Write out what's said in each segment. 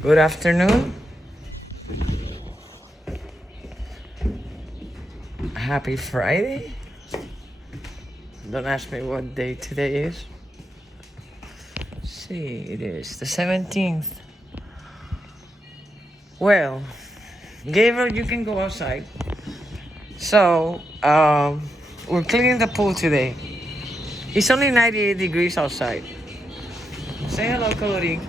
Good afternoon. Happy Friday. Don't ask me what day today is. Let's see, it is the 17th. Well, Gabriel, you can go outside. So, we're cleaning the pool today. It's only 98 degrees outside. Say hello, Colorín.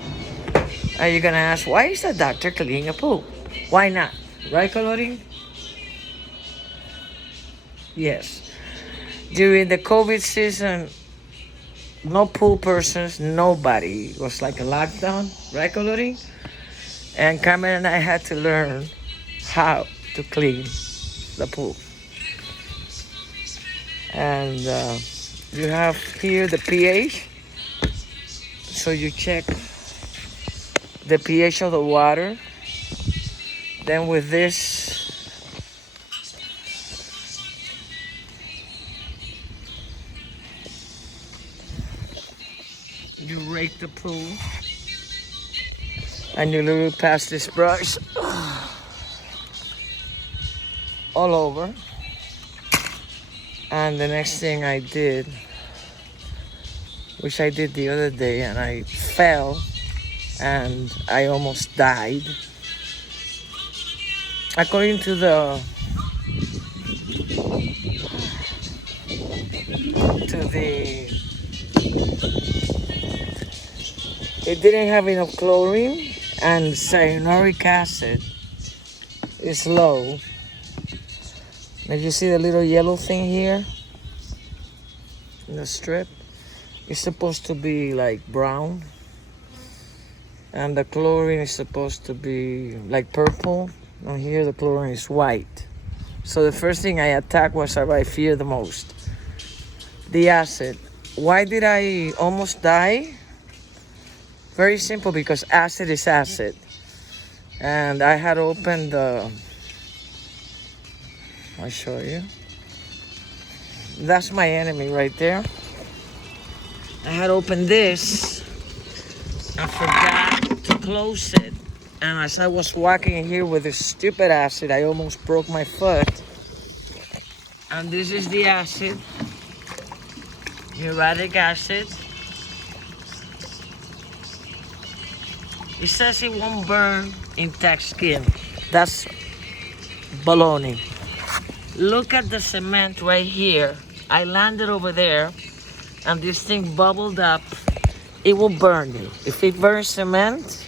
Are you gonna ask, why is the doctor cleaning a pool? Why not? Right, Colorín? Yes. During the COVID season, no pool persons, nobody. It was like a lockdown, right, Colorín? And Carmen and I had to learn how to clean the pool. And you have here the pH. So you check the pH of the water. Then with this, you rake the pool. And you literally pass this brush all over. And the next thing I did, which I did the other day, and I fell and I almost died. According to the it didn't have enough chlorine, and cyanuric acid is low. If you see the little yellow thing here in the strip, it's supposed to be like brown, and the chlorine is supposed to be like purple, and here the chlorine is white. So the first thing I attacked was what I fear the most, the acid. Why did I almost die? Very simple, because acid is acid. And I had opened the, I'll show you. That's my enemy right there. I had opened this. I forgot to close it. And as I was walking in here with this stupid acid, I almost broke my foot. And this is the acid. Muriatic acid. It says it won't burn intact skin. That's baloney. Look at the cement right here. I landed over there, and this thing bubbled up. It will burn you. If it burns cement,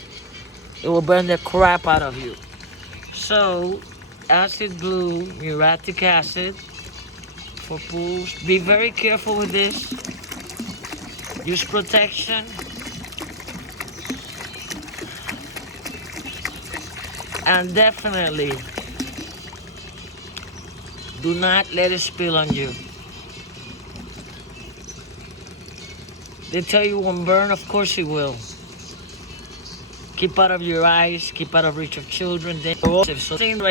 it will burn the crap out of you. So, acid glue, muriatic acid for pools. Be very careful with this. Use protection. And definitely do not let it spill on you. They tell you it won't burn, of course it will. Keep out of your eyes, keep out of reach of children. So right